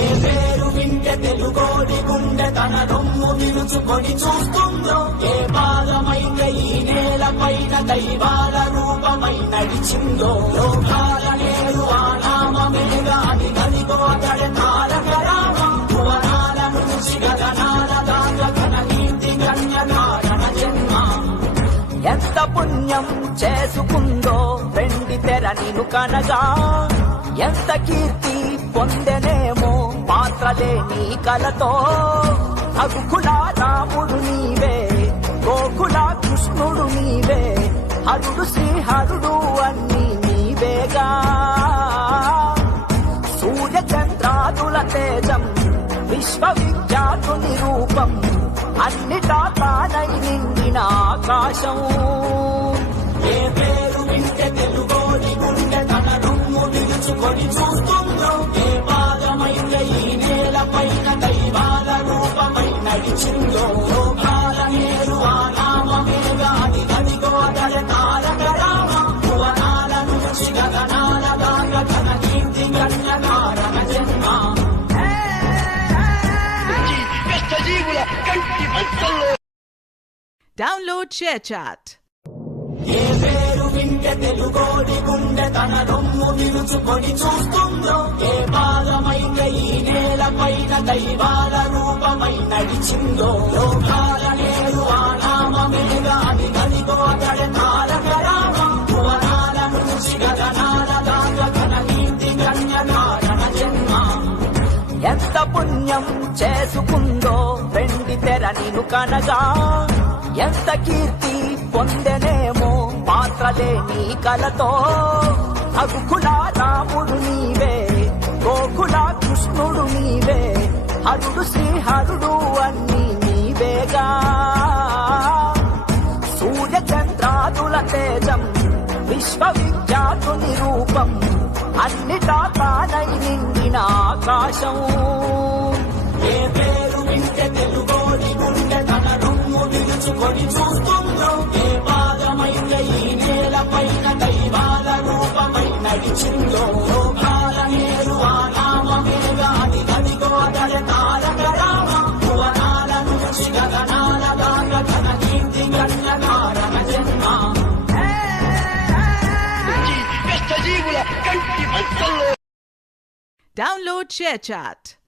ఏ పేరు వింటే తెలుగోడి గుండె తన రొమ్ము విరుచుకొని చూస్తుందో, ఏ పాదమైతే ఈ నేల పైన దైవాల రూపమై నడిచిందో, లోకాల నేరు ఆ నామమేగా అది గదిగో అతడి తారక రామం. భువనాల నుంచి గగనాల దాకా ఘన కీర్తి గణ్య కారణ జన్మ. ఎంత పుణ్యం చేసుకుందో వెండి తెర నిను కనగా, ఎంత కీర్తి పొందెనేమో పాత్రలేని కలతో. రఘుకుల రాముడు నీవే, గోకుల కృష్ణుడు నీవే, హరుడు శ్రీహరుడు అన్ని నీవేగా. సూర్య చంద్రాదుల తేజం విశ్వవిఖ్యాతుని రూపం, అన్నిటా తానై నిండిన ఆకాశం. ఏ పేరు వింటే తెలుగోడి గుండె తన రొమ్ము విరుచుకొని చూస్తుందో, ఏ పాదమైతే ఈ నేల పైన దైవాల రూపమై నడిచిందో, లోకాల నేరు ఆ నామమేగా అది గదిగో అతడి తారక రామం. భువనాల నుంచి గగనాల దాకా ఘన కీర్తి గణ్య కారణ జన్మ. Download ShareChat. ఏ పేరు వింటే తెలుగోడి గుండె తన రొమ్ము విరుచుకొని చూస్తుందో, ఏ పాదమైతే ఈ నేల పైన దైవాల రూపమై నడిచిందో, లోకాల నేరు ఆ నామమేగా అది గదిగో అతడి తారక రామం. భువనాల నుంచి గగనాల దాకా ఘన కీర్తి గణ్య కారణ జన్మ. ఎంత పుణ్యం చేసుకుందో వెండి తెర నిను కనగా, ఎంత కీర్తి పొందెనేమో పాత్రలేని కలతో. రఘుకుల రాముడు నీవే, గోకుల కృష్ణుడు నీవే, హరుడు శ్రీహరుడు అన్ని నీవేగా. సూర్య చంద్రాదుల తేజం విశ్వవిఖ్యాతుని రూపం, అన్నిటా తానై నిండిన ఆకాశం. ఏ పేరు వింటే తెలుగోడి గుండె తన రొమ్ము విరుచుకొని చూస్తుందో, ఏ పాదమైతే ఈ నేల పైన దైవాల రూపమై నడిచిందో, లోకాల నేరు ఆ నామమేగా అది గదిగో అతడి తారక రామం. భువనాల నుంచి గగనాల దాకా ఘన కీర్తి గణ్య కారణ జన్మ. Download ShareChat.